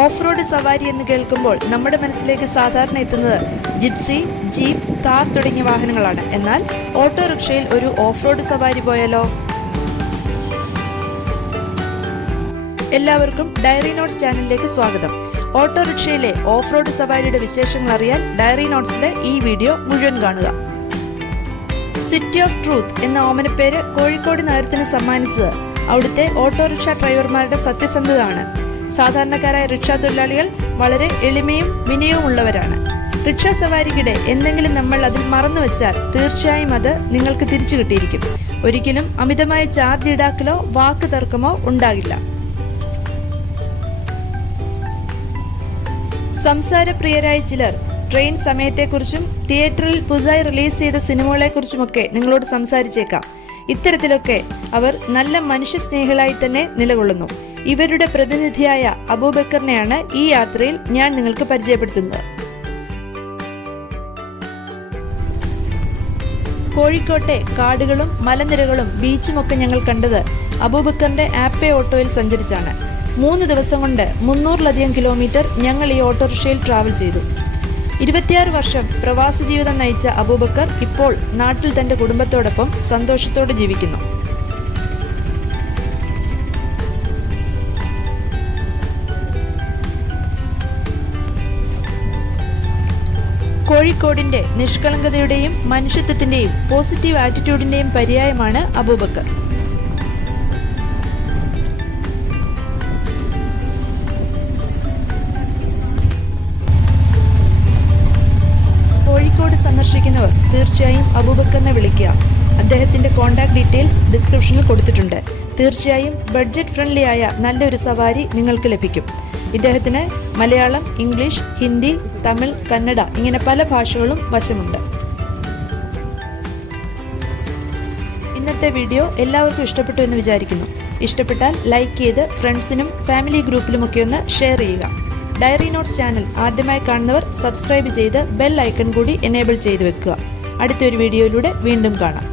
Off road സവാരി എന്ന് കേൾക്കുമ്പോൾ നമ്മുടെ മനസ്സിലേക്ക് സാധാരണ എത്തുന്നത് ജിപ്സി, ജീപ്പ്, കാർ തുടങ്ങിയ വാഹനങ്ങളാണ്. എന്നാൽ ഓട്ടോറിക്ഷയിൽ ഒരു ഓഫ് റോഡ് സവാരി പോയാലോ? എല്ലാവർക്കും ഡയറി നോട്ട്സ് ചാനലിലേക്ക് സ്വാഗതം. ഓട്ടോറിക്ഷയിലെ ഓഫ് റോഡ് സവാരിയുടെ വിശേഷങ്ങൾ അറിയാൻ ഡയറി നോട്ട്സിലെ ഈ വീഡിയോ മുഴുവൻ കാണുക. സിറ്റി ഓഫ് ട്രൂത്ത് എന്ന ഓമനപ്പേര് കോഴിക്കോട് നഗരത്തിന് സമ്മാനിച്ചത് അവിടുത്തെ ഓട്ടോറിക്ഷ ഡ്രൈവർമാരുടെ സത്യസന്ധതയാണ്. സാധാരണക്കാരായ റിക്ഷാ തൊഴിലാളികൾ വളരെ എളിമയും വിനയവുമുള്ളവരാണ്. റിക്ഷ സവാരിക്കിടെ എന്തെങ്കിലും നമ്മൾ അതിൽ മറന്നു വെച്ചാൽ തീർച്ചയായും അത് നിങ്ങൾക്ക് തിരിച്ചു കിട്ടിയിരിക്കും. ഒരിക്കലും അമിതമായ ചാർജ് ഈടാക്കലോ വാക്ക് തർക്കമോ ഉണ്ടാകില്ല. സംസാരപ്രിയരായ ചിലർ ട്രെയിൻ സമയത്തെക്കുറിച്ചും തിയേറ്ററിൽ പുതുതായി റിലീസ് ചെയ്ത സിനിമകളെക്കുറിച്ചുമൊക്കെ നിങ്ങളോട് സംസാരിച്ചേക്കാം. ഇത്തരത്തിലൊക്കെ അവർ നല്ല മനുഷ്യസ്നേഹികളായി തന്നെ നിലകൊള്ളുന്നു. ഇവരുടെ പ്രതിനിധിയായ അബൂബക്കറിനെയാണ് ഈ യാത്രയിൽ ഞാൻ നിങ്ങൾക്ക് പരിചയപ്പെടുത്തുന്നത്. കോഴിക്കോട്ടെ കാടുകളും മലനിരകളും ബീച്ചുമൊക്കെ ഞങ്ങൾ കണ്ടത് അബൂബക്കറിന്റെ ആപ്പേ ഓട്ടോയിൽ സഞ്ചരിച്ചാണ്. 3 ദിവസം കൊണ്ട് 300-ലധികം കിലോമീറ്റർ ഞങ്ങൾ ഈ ഓട്ടോറിക്ഷയിൽ ട്രാവൽ ചെയ്തു. 26 വർഷം പ്രവാസ ജീവിതം നയിച്ച അബൂബക്കർ ഇപ്പോൾ നാട്ടിൽ തന്റെ കുടുംബത്തോടൊപ്പം സന്തോഷത്തോടെ ജീവിക്കുന്നു. കോഴിക്കോടിന്റെ നിഷ്കളങ്കതയുടെയും മനുഷ്യത്വത്തിന്റെയും പോസിറ്റീവ് ആറ്റിറ്റ്യൂഡിന്റെയും പര്യായമാണ് അബൂബക്കർ. കോഴിക്കോട് സന്ദർശിക്കുന്നവർ തീർച്ചയായും അബൂബക്കറിനെ വിളിക്കുക. അദ്ദേഹത്തിന്റെ കോൺടാക്ട് ഡീറ്റെയിൽസ് ഡിസ്ക്രിപ്ഷനിൽ കൊടുത്തിട്ടുണ്ട്. തീർച്ചയായും ബഡ്ജറ്റ് ഫ്രണ്ട്ലി ആയ നല്ലൊരു സവാരി നിങ്ങൾക്ക് ലഭിക്കും. ഇദ്ദേഹത്തിന് മലയാളം, ഇംഗ്ലീഷ്, ഹിന്ദി, തമിഴ്, കന്നഡ ഇങ്ങനെ പല ഭാഷകളും വശമുണ്ട്. ഇന്നത്തെ വീഡിയോ എല്ലാവർക്കും ഇഷ്ടപ്പെട്ടു എന്ന് വിചാരിക്കുന്നു. ഇഷ്ടപ്പെട്ടാൽ ലൈക്ക് ചെയ്ത് ഫ്രണ്ട്സിനും ഫാമിലി ഗ്രൂപ്പിലുമൊക്കെ ഒന്ന് ഷെയർ ചെയ്യുക. ഡയറി നോട്ട്സ് ചാനൽ ആദ്യമായി കാണുന്നവർ സബ്സ്ക്രൈബ് ചെയ്ത് ബെൽ ഐക്കൺ കൂടി എനേബിൾ ചെയ്ത് വെക്കുക. അടുത്തൊരു വീഡിയോയിലൂടെ വീണ്ടും കാണാം.